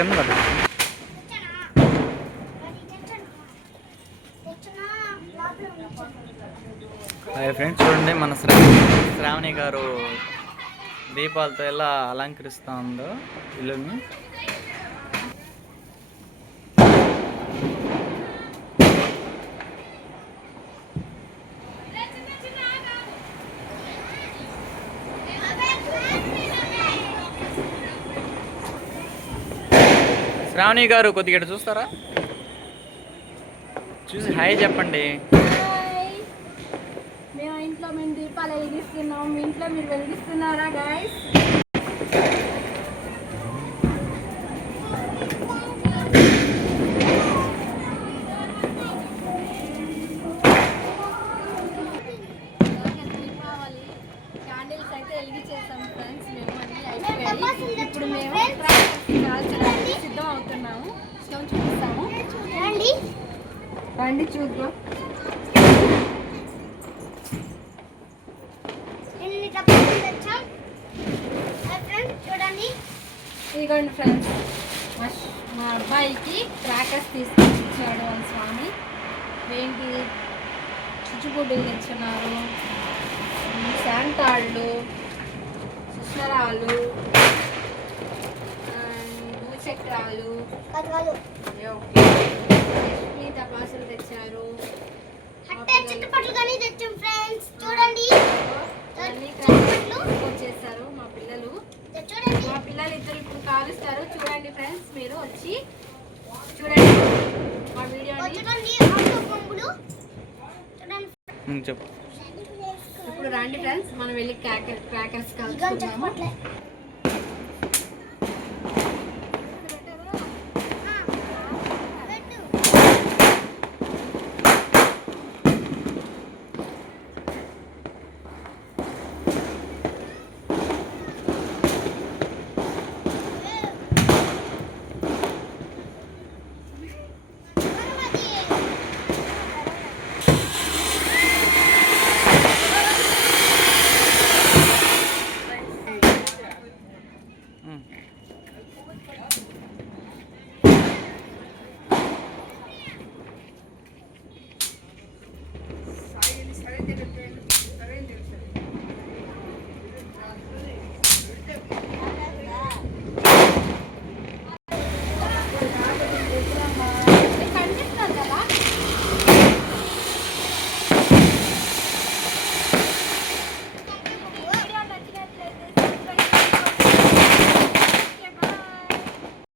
కింద పడ్డా. Hi friends, చూడండి మన శ్రావణి గారు దీపాలతో ఎలా అలంకరిస్తూ ఉందో ఇల్లుని. శ్రావణి గారు కొద్దిగా ఇటు చూస్తారా? చూసి హాయ్ చెప్పండి. మేము ఇంట్లో మేము దీపాలు వెలిగిస్తున్నాం, మీ ఇంట్లో మీరు వెలిగిస్తున్నారా గాయస్? దీపావళి క్యాండిల్స్ అయితే వెలిగించేసాం ఫ్రెండ్స్. మేము అన్నీ అయిపోయాయి. ఇప్పుడు మేము కాల్చడానికి సిద్ధం అవుతున్నాము. స్టవ్ చూపిస్తాము, రండి చూద్దాం. ఇదిగోండి ఫ్రెండ్స్, మా అబ్బాయికి క్రాకర్స్ తీసుకొని ఇచ్చాడు వాళ్ళ స్వామి. ఏంటి చుచ్చుబుడ్డులు తెచ్చున్నారు, శాంతాళ్ళు, సుస్వరాలు, భూచక్రాలు, లక్ష్మీ తపాసులు తెచ్చారు. వచ్చేస్తారు మా పిల్లలు. మా పిల్లలు ఇద్దరు ఇప్పుడు కాలుస్తారు. చూడండి ఫ్రెండ్స్, మీరు వచ్చి చూడండి మా వీడియోని. ఇప్పుడు రండి ఫ్రెండ్స్, మనం వెళ్ళి క్రాకర్స్ కాల్చుకుందాము.